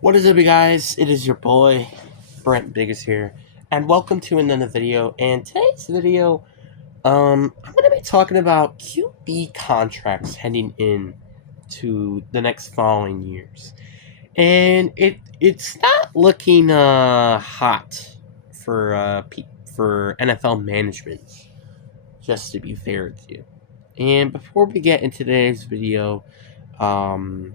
What is up, you guys? It is your boy, Brent Biggest here, and welcome to another video. And today's video, I'm going to be talking about QB contracts heading in to the next following years. And it's not looking hot for for NFL management, just to be fair with you. And before we get into today's video, um,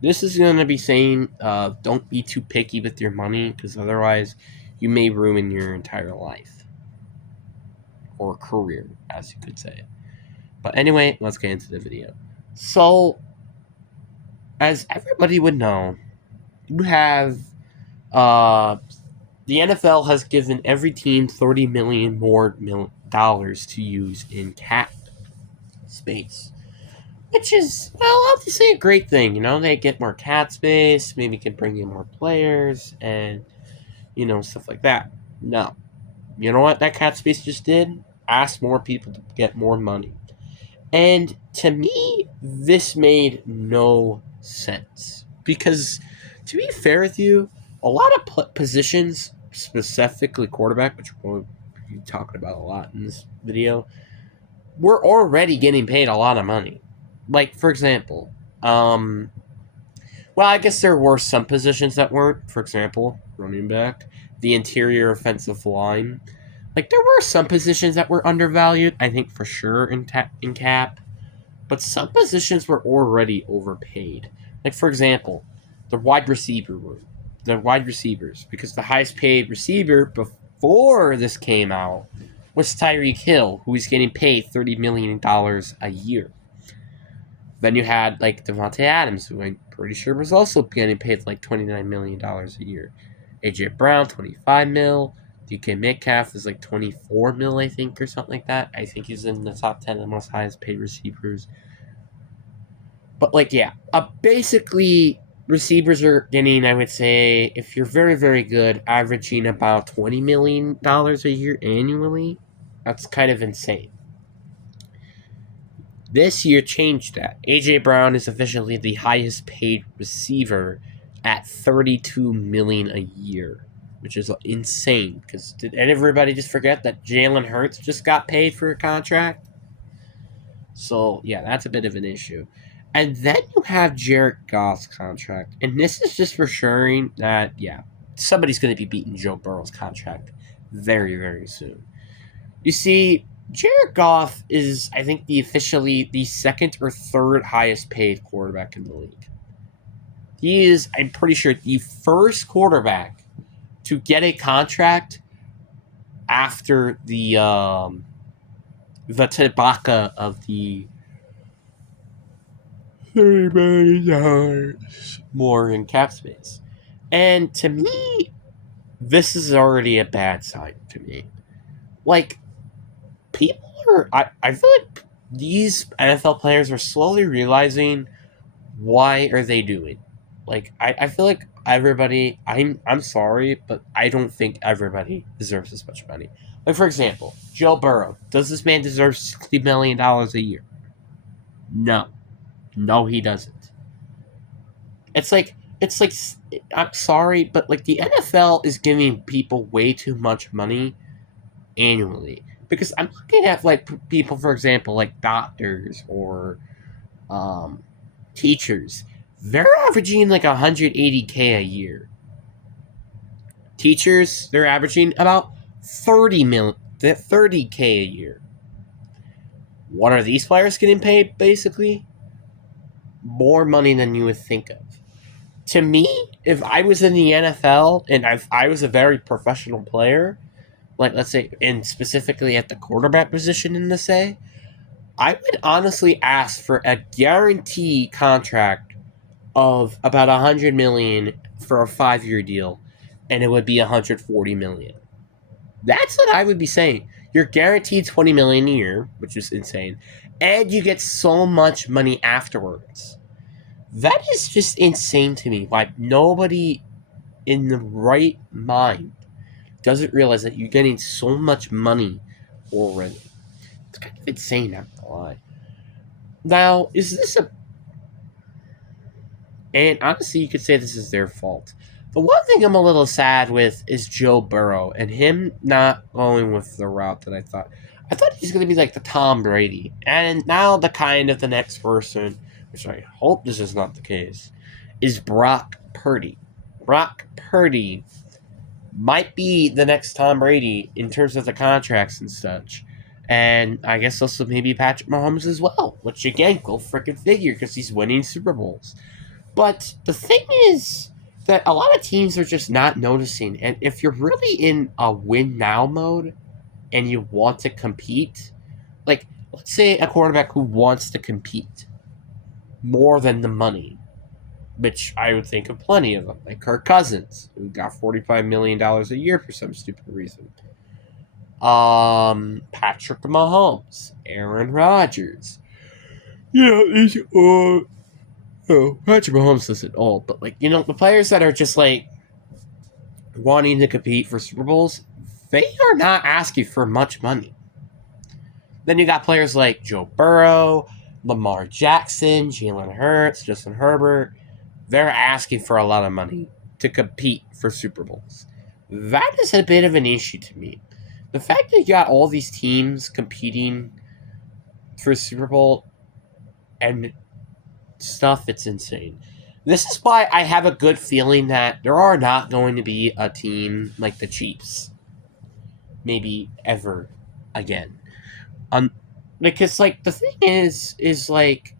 this is going to be saying don't be too picky with your money because otherwise you may ruin your entire life or career, as you could say. But anyway, let's get into the video. So, as everybody would know, you have uh, the NFL has given every team $30 million more dollars to use in cap space. Which is, well, obviously a great thing. They get more cap space, maybe can bring in more players, and stuff like that. No. You know what that cat space just did? Ask more people to get more money. And to me, this made no sense. Because, to be fair with you, a lot of positions, specifically quarterback, which we'll be talking about a lot in this video, we're already getting paid a lot of money. Like, for example, well, I guess there were some positions that weren't. For example, running back, the interior offensive line. Like there were some positions that were undervalued. I think for sure in cap, but some positions were already overpaid. Like for example, the wide receiver room, the wide receivers, because the highest paid receiver before this came out was Tyreek Hill, who was getting paid $30 million a year. Then you had like Devontae Adams, who I'm pretty sure was also getting paid like $29 million a year. AJ Brown, 25 mil. DK Metcalf is like 24 mil, I think, or something like that. I think he's in the top 10 of the most highest paid receivers. But like, yeah, basically receivers are getting, I would say, if you're very, very good, averaging about $20 million a year annually. That's kind of insane. This year changed that. AJ Brown is officially the highest paid receiver at $32 million a year, which is insane. Because did everybody just forget that Jalen Hurts just got paid for a contract? So yeah, that's a bit of an issue. And then you have Jared Goff's contract, and this is just for sure that somebody's going to be beating Joe Burrow's contract very, very soon. You see, Jared Goff is, I think, officially the second or third highest paid quarterback in the league. He is, I'm pretty sure, the first quarterback to get a contract after the Tabaka of the $30 million more in cap space. And to me, this is already a bad sign to me. Like, people are, I feel like these NFL players are slowly realizing why are they doing. Like I feel like everybody I'm sorry, but I don't think everybody deserves this much money. Like for example, Joe Burrow. Does this man deserve $60 million a year? No. No, he doesn't. It's like I'm sorry, but like the NFL is giving people way too much money annually. Because I'm looking at like people, for example, like doctors or um, teachers. They're averaging like 180K a year. Teachers, they're averaging about 30K a year. What are these players getting paid? Basically, more money than you would think of. To me, if I was in the NFL and I was a very professional player, like let's say, and specifically at the quarterback position in the say, I would honestly ask for a guarantee contract of about 100 million for a 5-year deal, and it would be 140 million. That's what I would be saying. You're guaranteed 20 million a year, which is insane, and you get so much money afterwards. That is just insane to me. Why nobody in the right mind doesn't realize that you're getting so much money already. It's kind of insane, not to lie. Now, is this a And honestly, you could say this is their fault. The one thing I'm a little sad with is Joe Burrow and him not going with the route that I thought. I thought he's going to be like the Tom Brady. And now the next person, which I hope this is not the case, is Brock Purdy. Brock Purdy might be the next Tom Brady in terms of the contracts and such. And I guess also maybe Patrick Mahomes as well, which again, go freaking figure because he's winning Super Bowls. But the thing is that a lot of teams are just not noticing. And if you're really in a win now mode and you want to compete, like let's say a quarterback who wants to compete more than the money, which I would think of plenty of them, like Kirk Cousins, who got $45 million a year for some stupid reason. Patrick Mahomes, Aaron Rodgers. Patrick Mahomes isn't old, but like the players that are just like wanting to compete for Super Bowls, they are not asking for much money. Then you got players like Joe Burrow, Lamar Jackson, Jalen Hurts, Justin Herbert. They're asking for a lot of money to compete for Super Bowls. That is a bit of an issue to me. The fact that you got all these teams competing for Super Bowl and stuff, it's insane. This is why I have a good feeling that there are not going to be a team like the Chiefs, maybe ever again. Because like the thing is like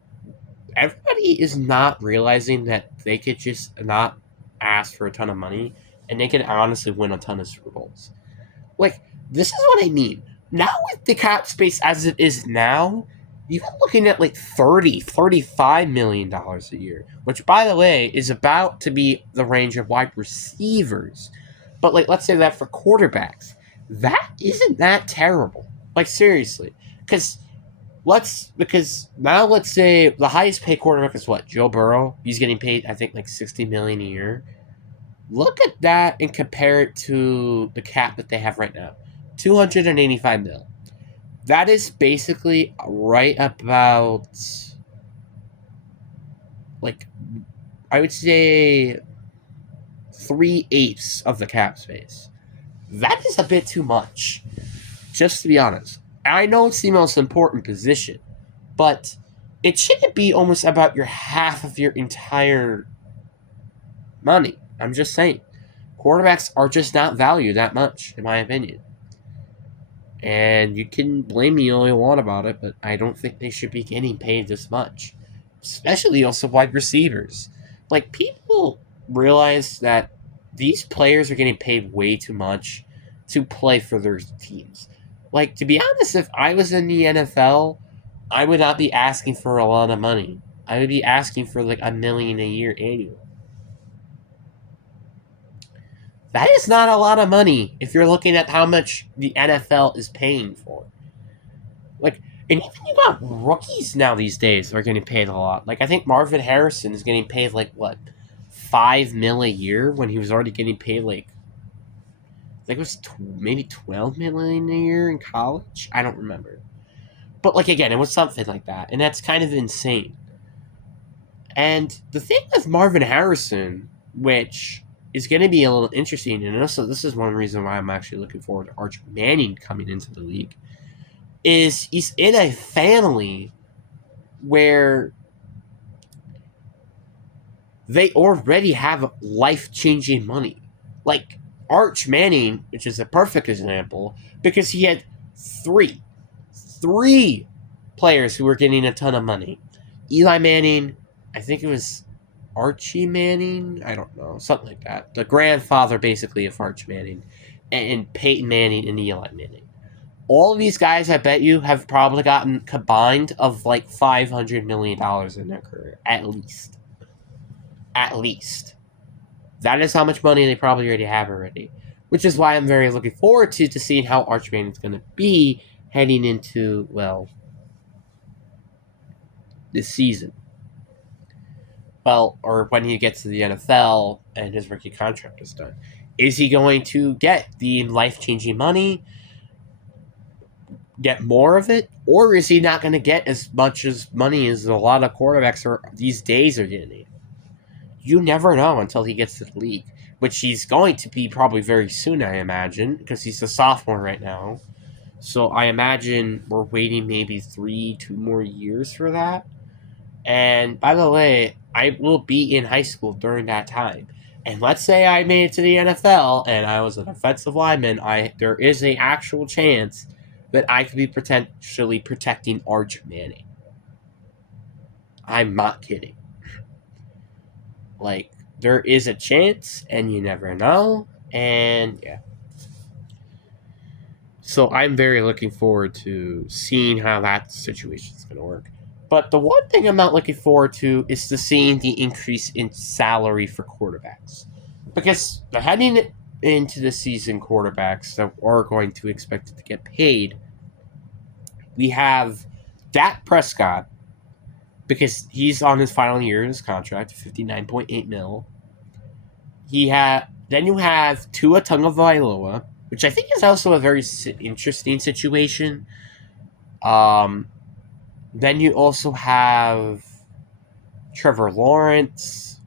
everybody is not realizing that they could just not ask for a ton of money and they can honestly win a ton of Super Bowls. Like this is what I mean. Now with the cap space as it is now, you're looking at like $35 million a year, which by the way is about to be the range of wide receivers. But like let's say that for quarterbacks, that isn't that terrible. Like seriously. Because let's say the highest paid quarterback is what? Joe Burrow. He's getting paid I think like $60 million a year. Look at that and compare it to the cap that they have right now. $285 million. That is basically right about, like, I would say 3/8 of the cap space. That is a bit too much, just to be honest. I know it's the most important position, but it shouldn't be almost about your half of your entire money. I'm just saying. Quarterbacks are just not valued that much, in my opinion. And you can blame me all you want about it, but I don't think they should be getting paid this much. Especially also wide receivers. Like, people realize that these players are getting paid way too much to play for their teams. Like, to be honest, if I was in the NFL, I would not be asking for a lot of money. I would be asking for like $1 million a year annual. That is not a lot of money if you're looking at how much the NFL is paying for. Like, and even you got rookies now these days are getting paid a lot. Like, I think Marvin Harrison is getting paid like what, $5 million a year when he was already getting paid like, I think it was maybe $12 million a year in college. I don't remember, but like again, it was something like that, and that's kind of insane. And the thing with Marvin Harrison, which is going to be a little interesting, and also this is one reason why I'm actually looking forward to Arch Manning coming into the league, is he's in a family where they already have life-changing money. Like Arch Manning, which is a perfect example, because he had three players who were getting a ton of money. Eli Manning, I think it was Archie Manning, I don't know, something like that. The grandfather, basically, of Arch Manning, and Peyton Manning and Eli Manning. All of these guys, I bet you, have probably gotten combined of like $500 million in their career, at least. At least. That is how much money they probably already have already. Which is why I'm very looking forward to seeing how Arch Manning is going to be heading into, well, this season. Well, or when he gets to the NFL and his rookie contract is done. Is he going to get the life-changing money, get more of it, or is he not going to get as much as money as a lot of quarterbacks these days are getting? you never know until he gets to the league, which he's going to be probably very soon, I imagine, because he's a sophomore right now. So I imagine we're waiting maybe 2 more years for that. And by the way, I will be in high school during that time. And let's say I made it to the NFL and I was an offensive lineman, there is an actual chance that I could be potentially protecting Arch Manning. I'm not kidding. Like, there is a chance, and you never know. And yeah. So I'm very looking forward to seeing how that situation is going to work. But the one thing I'm not looking forward to is to seeing the increase in salary for quarterbacks. Because the heading into the season, quarterbacks that are going to expect to get paid, we have Dak Prescott, because he's on his final year of his contract, $59.8 million. Then you have Tua Tagovailoa, which I think is also a very interesting situation. Then you also have Trevor Lawrence.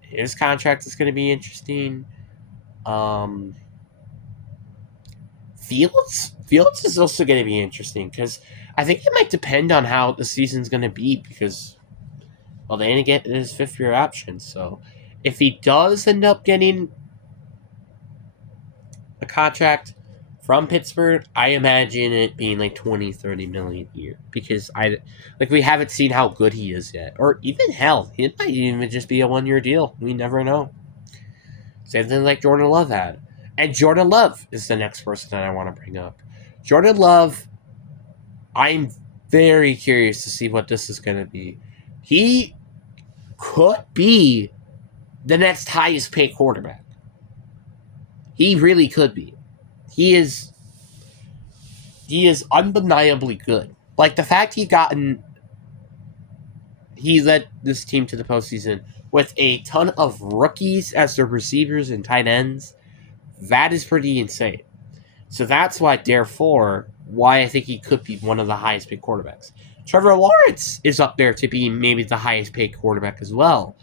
His contract is going to be interesting. Fields is also going to be interesting because I think it might depend on how the season's going to be because, well, they didn't get his 5th-year option. So if he does end up getting a contract from Pittsburgh, I imagine it being like 20-30 million a year because we haven't seen how good he is yet, or even hell, it might even just be a 1-year deal. We never know. Same thing like Jordan Love had, and Jordan Love is the next person that I want to bring up. Jordan Love, I'm very curious to see what this is going to be. He could be the next highest paid quarterback. He really could be. He is undeniably good. Like the fact he led this team to the postseason with a ton of rookies as their receivers and tight ends, that is pretty insane. So that's why I think he could be one of the highest paid quarterbacks. Trevor Lawrence is up there to be maybe the highest paid quarterback as well,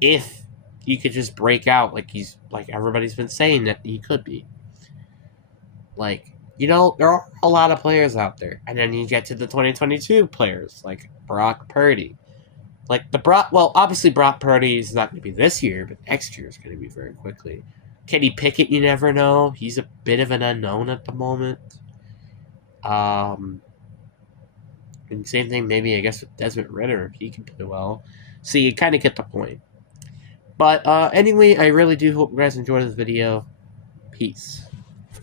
if he could just break out like everybody's been saying that he could be. Like, there are a lot of players out there. And then you get to the 2022 players, like Brock Purdy. Obviously Brock Purdy is not going to be this year, but next year is going to be very quickly. Kenny Pickett, you never know. He's a bit of an unknown at the moment. And same thing maybe, I guess, with Desmond Ridder. He can play well. So you kind of get the point. But anyway, I really do hope you guys enjoyed this video. Peace.